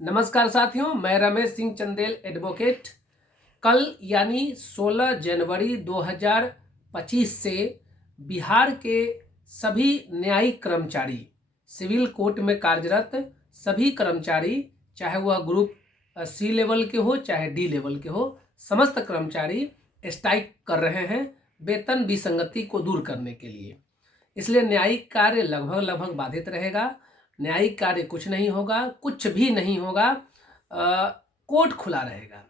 नमस्कार साथियों, मैं रमेश सिंह चंदेल एडवोकेट। कल यानी 16 जनवरी 2025 से बिहार के सभी न्यायिक कर्मचारी, सिविल कोर्ट में कार्यरत सभी कर्मचारी, चाहे वह ग्रुप सी लेवल के हो चाहे डी लेवल के हो, समस्त कर्मचारी स्ट्राइक कर रहे हैं वेतन विसंगति को दूर करने के लिए। इसलिए न्यायिक कार्य लगभग बाधित रहेगा। न्यायिक कार्य कुछ नहीं होगा, कुछ भी नहीं होगा, कोर्ट खुला रहेगा।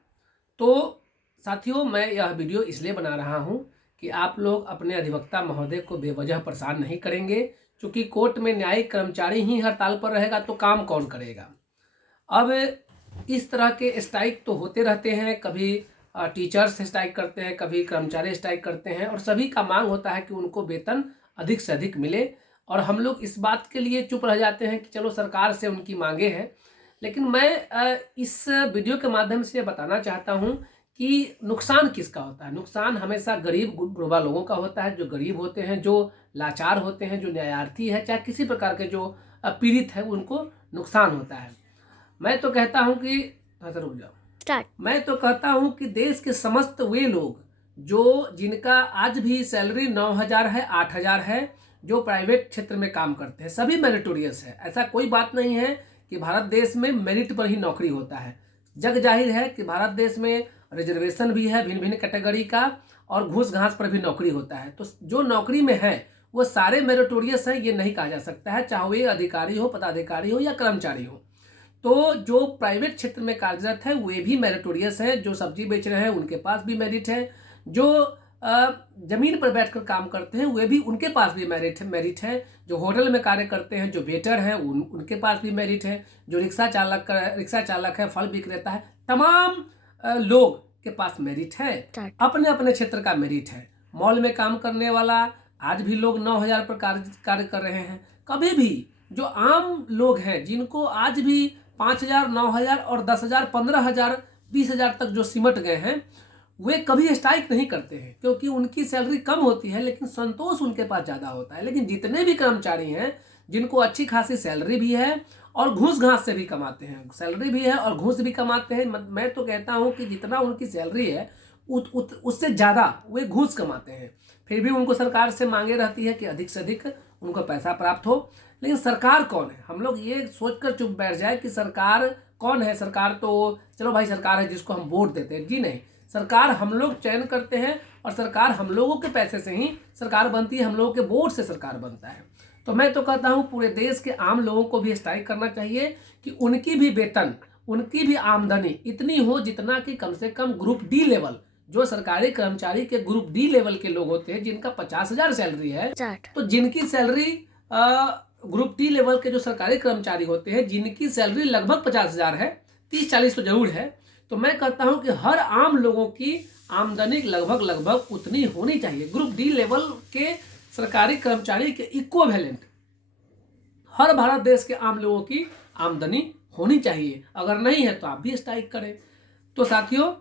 तो साथियों, मैं यह वीडियो इसलिए बना रहा हूं कि आप लोग अपने अधिवक्ता महोदय को बेवजह परेशान नहीं करेंगे, क्योंकि कोर्ट में न्यायिक कर्मचारी ही हड़ताल पर रहेगा तो काम कौन करेगा। अब इस तरह के स्ट्राइक तो होते रहते हैं, कभी टीचर्स स्ट्राइक करते हैं, कभी कर्मचारी स्ट्राइक करते हैं, और सभी का मांग होता है कि उनको वेतन अधिक से अधिक मिले। और हम लोग इस बात के लिए चुप रह जाते हैं कि चलो सरकार से उनकी मांगे हैं। लेकिन मैं इस वीडियो के माध्यम से बताना चाहता हूं कि नुकसान किसका होता है। नुकसान हमेशा गरीब गुरबा लोगों का होता है, जो गरीब होते हैं, जो लाचार होते हैं, जो न्यायार्थी है, चाहे किसी प्रकार के जो पीड़ित है, उनको नुकसान होता है। मैं तो कहता हूं कि रुक जाओ, मैं तो कहता हूं कि देश के समस्त वे लोग जिनका आज भी सैलरी 9,000 है, 8,000 है, जो प्राइवेट क्षेत्र में काम करते हैं, सभी मेरिटोरियस है। ऐसा कोई बात नहीं है कि भारत देश में मेरिट पर ही नौकरी होता है। जग जाहिर है कि भारत देश में रिजर्वेशन भी है भिन्न भिन्न कैटेगरी का, और घूस घास पर भी नौकरी होता है। तो जो नौकरी में है वो सारे मेरिटोरियस हैं, ये नहीं कहा जा सकता है, चाहे वे अधिकारी हो, पदाधिकारी हो या कर्मचारी हो। तो जो प्राइवेट क्षेत्र में कार्यरत है वे भी मेरिटोरियस हैं। जो सब्जी बेच रहे हैं उनके पास भी मेरिट है। जो जमीन पर बैठकर काम करते हैं वे भी, उनके पास भी मेरिट है। जो होटल में कार्य करते हैं, जो वेटर हैं, उनके पास भी मेरिट है। जो रिक्शा चालक है, फल विक्रेता है, तमाम लोग के पास मेरिट है, अपने अपने क्षेत्र का मेरिट है। मॉल में काम करने वाला आज भी लोग 9,000 पर कार्य कर रहे हैं। कभी भी जो आम लोग हैं, जिनको आज भी 5,000, 9,000 और 10,000, 15,000, 20,000 तक जो सिमट गए हैं, वे कभी स्ट्राइक नहीं करते हैं, क्योंकि उनकी सैलरी कम होती है लेकिन संतोष उनके पास ज़्यादा होता है। लेकिन जितने भी कर्मचारी हैं जिनको अच्छी खासी सैलरी भी है और घूस घास से भी कमाते हैं, सैलरी भी है और घूस भी कमाते हैं, मैं तो कहता हूं कि जितना उनकी सैलरी है उससे ज़्यादा वे घूस कमाते हैं, फिर भी उनको सरकार से मांगे रहती है कि अधिक से अधिक उनको पैसा प्राप्त हो। लेकिन सरकार कौन है? हम लोग ये सोचकर चुप बैठ जाए कि सरकार कौन है। सरकार तो चलो भाई, सरकार है जिसको हम वोट देते हैं। जी नहीं, सरकार हम लोग चयन करते हैं, और सरकार हम लोगों के पैसे से ही सरकार बनती है, हम लोगों के वोट से सरकार बनता है। तो मैं तो कहता हूं पूरे देश के आम लोगों को भी स्ट्राइक करना चाहिए कि उनकी भी वेतन, उनकी भी आमदनी इतनी हो जितना कि कम से कम ग्रुप डी लेवल, जो सरकारी कर्मचारी के ग्रुप डी लेवल के लोग होते हैं, जिनका 50,000 सैलरी है, तो जिनकी सैलरी ग्रुप डी लेवल के जो सरकारी कर्मचारी होते हैं, जिनकी सैलरी लगभग 50,000 है, 30-40 तो जरूर है, तो मैं कहता हूं कि हर आम लोगों की आमदनी लगभग उतनी होनी चाहिए। ग्रुप डी लेवल के सरकारी कर्मचारी के इक्विवेलेंट हर भारत देश के आम लोगों की आमदनी होनी चाहिए। अगर नहीं है तो आप भी स्ट्राइक करें। तो साथियों,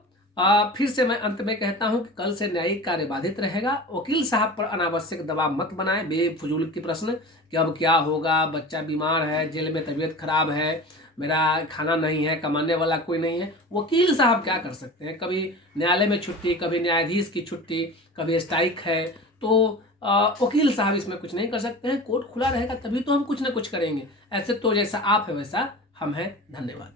फिर से मैं अंत में कहता हूं कि कल से न्यायिक कार्य बाधित रहेगा। वकील साहब पर अनावश्यक दबाव मत बनाएं, बेफजूल की प्रश्न कि अब क्या होगा, बच्चा बीमार है, जेल में तबीयत खराब है, मेरा खाना नहीं है, कमाने वाला कोई नहीं है। वकील साहब क्या कर सकते हैं? कभी न्यायालय में छुट्टी, कभी न्यायाधीश की छुट्टी, कभी स्ट्राइक है, तो वकील साहब इसमें कुछ नहीं कर सकते हैं। कोर्ट खुला रहेगा तभी तो हम कुछ ना कुछ करेंगे। ऐसे तो जैसा आप है वैसा हम हैं। धन्यवाद।